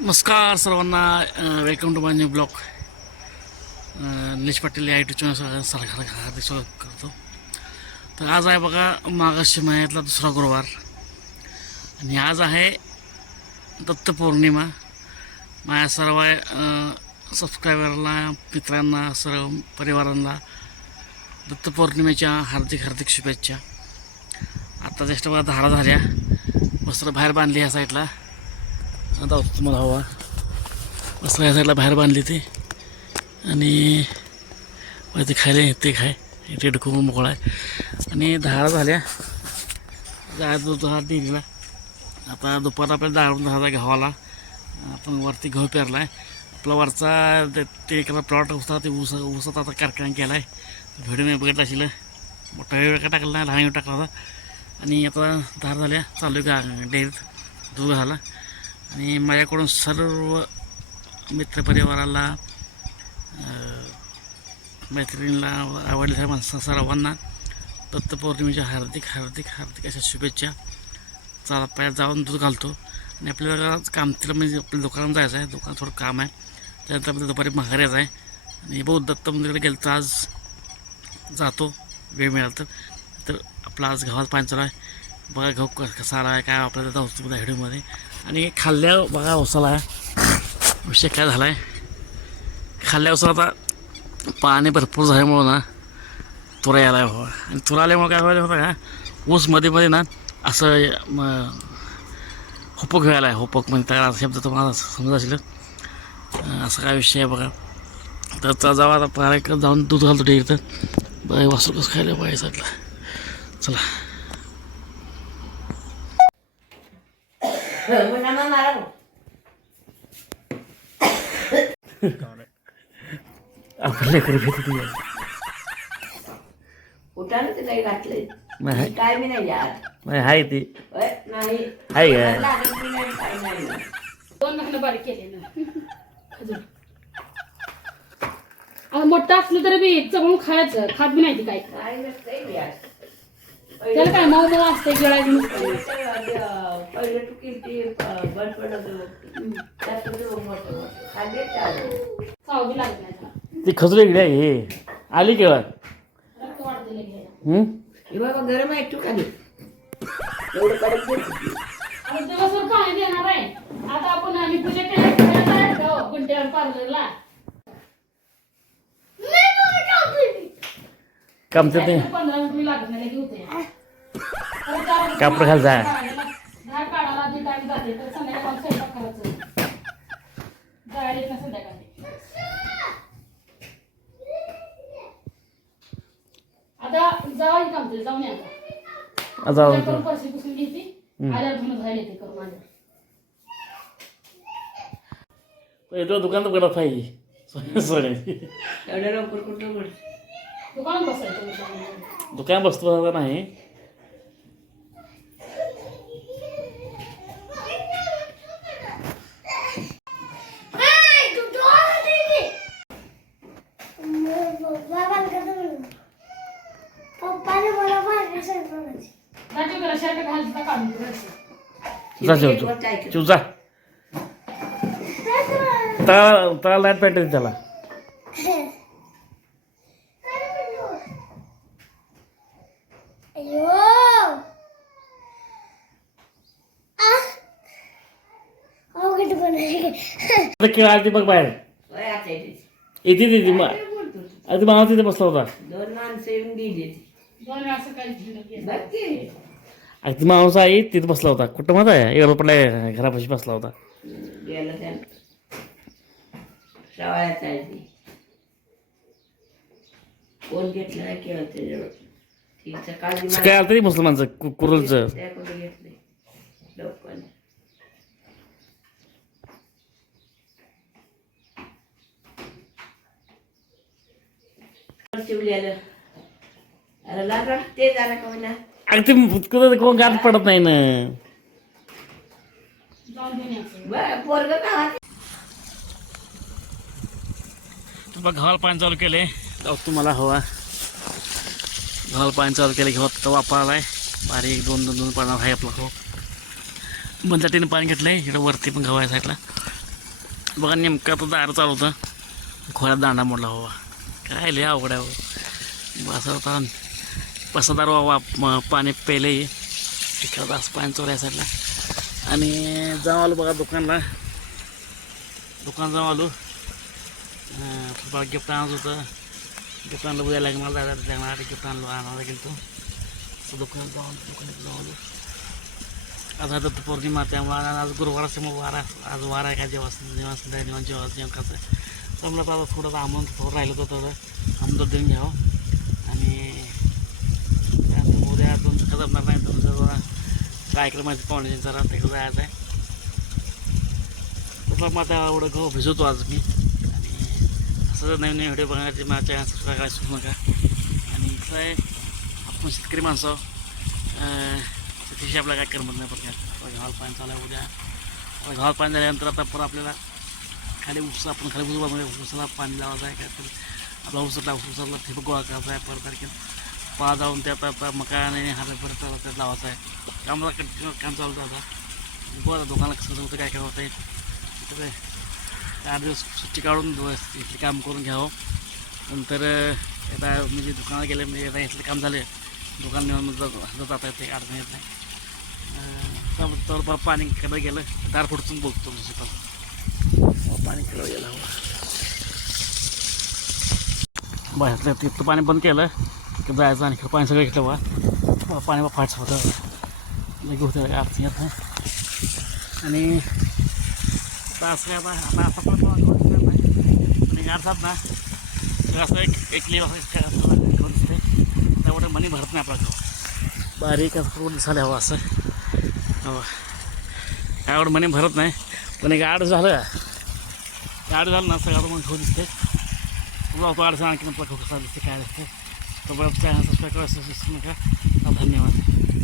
नमस्कार सर्वांना welcome to my new blog Nilesh Patil या युट्यूब चॅनल सरकार हार्दिक स्वागत करतो. तर आज आहे बघा मागाशी महिन्यातला दुसरा गुरुवार. आणि आज आहे दत्त पौर्णिमा माझ्या सर्व सबस्क्रायबरला मित्रांना सर्व परिवारांना दत्त पौर्णिमेच्या हार्दिक हार्दिक शुभेच्छा. आता ज्येष्ठ बघा धारा झाल्या वस्त्र बाहेर बांधली या साईडला आता तुम्हाला हवा. मस्त या साईडला बाहेर बांधली ते. आणि ते खायला ते खाय. रेड खूप मोकळा आहे. आणि दहा झाल्या. जायचं होतं हा डेरीला आता दुपार आपल्याला दहा दहा घ्यावाला आपण वरती गहू पेरला आहे आपला वरचा ते- एकाला प्लॉट उसा ते ऊस ऊसात आता कार्यक्रम केला आहे व्हिडिओ मी बघितला असेल. मोठा वेळ का टाकला नाही लहान वेळ टाकला होता. आणि आता धार झाल्या. चालू आहे का डेरीत दूध झाला. आणि माझ्याकडून सर्व मित्रपरिवाराला मैत्रिणीला आवडलेल्या माणसा सर्वांना दत्तपौर्णिमेच्या हार्दिक हार्दिक हार्दिक अशा शुभेच्छा चला पायात जाऊन दूध घालतो. आणि आपल्याला काम तिला म्हणजे आपल्या दुकानात जायचं आहे. दुकानात थोडं काम आहे. त्यानंतर आपल्याला दुपारी माघारी आहे. आणि बौद्ध दत्त मंदिराकडे गेलं तर आज जातो. वेळ मिळाला तर. आपला आज गावात पाणी चालू आहे. बघा गहू कसा आला आहे काय आपल्याला जाऊ त्या व्हिडिओमध्ये. आणि खाल्ल्या बघा उसाला. विषय काय झाला आहे खाल्ल्या उसाला आता पाणी भरपूर झाल्यामुळं ना तुरा यायला आहे बाबा आणि तुरा आल्यामुळं काय व्हायला होतं का? ऊसमध्ये मध्ये ना असं मग होपक व्हायला आहे होपक म्हणजे त्या शब्द तुम्हाला समजा असेल. असं काय विषय आहे बघा. तर चला जाऊ आता पारा जाऊन दूध घालतो डेअरीत. बघा वासरू कसं खायला पाहिजे चला. Bernama marah. आपण लेकर ते नाही घातलंय नाही काय मी नाही नाही आहे ती नाही आहे का लागत बी नाही काय नाही दोन महिने बारीक केले ना मोठं असलं तरी बी चवळून खायचं खात बी नाही ती काय काय नसतंय बी आज. त्याला काय मऊ मऊ असते गिळायचं नुसतं? पहिले तू किती बंद पडत नाही खजूर इकडे आहे हे आली केव्हा रक्त वाढते लगेच. हम्म? हे बाबा गरम आहे तू खाली. एवढं कडक दे. आता दिवसभर पाणी देणार आहे. आता आपण आम्ही पूजा केल्या गुंट्यावर पार्लरला. कामचं ते पंधरा मिनिट लागत नाही लगेच होते. कापड तर जायला येत जाऊ दुकानात उघडा पाहिजे लवकर कुठं. दुकान बसतो आता नाही पप्पाने मला भांडे स्वयंपाकाची राजू गेला शर्ट घालता काढून ठेवायचं. जा जेव तू. तू जा. तळा तळा लाइट पेटेल त्याला. खेळ आली बघ बाहेर. येते. येते ती ती मा काय बोलतो तू? आधी मामा तिथे बसला होता. दोन माणसं येऊन गेली ती माणूस आई तिथे बसला होता. कुठं माहिती आहे? एवढं पडला घरापाशी बसला होता. कोण घेतलं त्याच्यावर. सकाळी आलं तरी मुसलमानचं कु- कुरुलचं. घेतलं? शिवलेलं अरे ते का म्हणा अगदी ते कोण गाठ पडत नाही ना. बरं पोरग का बघ गव्हाला पाणी चालू केले तुम्हाला हवा गव्हाला पाणी चालू केलं घेऊ वापरायला आहे बारीक दोन दोन दोन पाण्यावर आहे आपला हो बंदाटीने पाणी घेतलं आहे इकडं वरती पण गव्हा आहे साईडला बघा नेमकं आता दार चालू होतं खोऱ्यात दांडा मोडला बाबा काय लय अवघड आहे होता पसादार वा पाणी पेले तिकडं असं पाणी चोर या साईडला. आणि जाऊ आलो बघा दुकानला. दुकान जाऊ आलो. बघा गिफ्ट आणत होतं. गिफ्ट आणलं उद्या लागेल मला दादा लागणार गिफ्ट आणलो आणायला गेलो तो. दुकानात जाऊन दुकानात जाऊन आलो. आज आता तर पौर्णिमा त्यामुळे आज गुरुवार असल्यामुळे वारा आज वारा आहे का? जेव्हा जेव्हा संध्याकाळी जेवण जेव्हा जेवण करायचं तर आता थोडंसं आमंत थोडं राहिलं होतं थोडं आमंत्र देऊन घ्यावं आणि त्यानंतर उद्या दोन चक्कर जमणार नाही तुमचं जरा कार्यक्रम आहे पाहुण्याचे जरा तिकडे जायचं आहे. कुठला माझा एवढं गहू भिजवतो आज मी. आणि असं जर नवीन नवीन व्हिडिओ बघण्याचे माझ्या चॅनल सबस्क्राईब करायला सुरू नका. आणि कसं आहे आपण शेतकरी माणसं. शेतीशी आपल्याला काय करमत नाही पण घाल पाणी चालू आहे उद्या. आता घाल पाणी झाल्यानंतर आता परत आपल्याला खाली ऊस आपण खाली ऊस बांधून पाणी लावायचं आहे काय तरी आपला उसरला उसरला ठिबक गोळा करायचा आहे. परत तारखेला पा जाऊन त्यात मकान मका आणि हातात परत लावायचा त्यात लावायचं आहे. कामाला कंटिन्यू काम चालू होतं बरं दुकानाला कसं होतं काय काय होतं आहे आठ दिवस सुट्टी काढून दिवस इथले काम करून घ्यावं. नंतर आता म्हणजे दुकानात गेले म्हणजे आता इथलं काम झाले. दुकान नेऊन जाता येते अडचण येत नाही. अं, तर बरं पाणी कडं गेलं. दार फुटून बोलतो पण पाणी कडं गेलं. बाहेरलं तिथलं पाणी बंद केलं. तिकडं जायचं आणि इकडं पाणी सगळं घेतलं बा. पाणी बा फाटचं होतं. लगे होतं काय अडचण येत नाही आणि आता असं काय आता आता पण नाही आणि ना असं एक एक लिव असं घेऊन दिसते त्यामुळे मनी भरत नाही आपला गाव बारीक असं पूर्ण दिसायला हवं असं. हो काय मनी भरत नाही. पण एक आड झालं. आड झालं ना सगळं मग घेऊन दिसते तुला तो अडचण आणखी आपला कसं दिसते काय दिसते तोपर्यंत चॅनल सबस्क्राईब करा विसरू नका. धन्यवाद.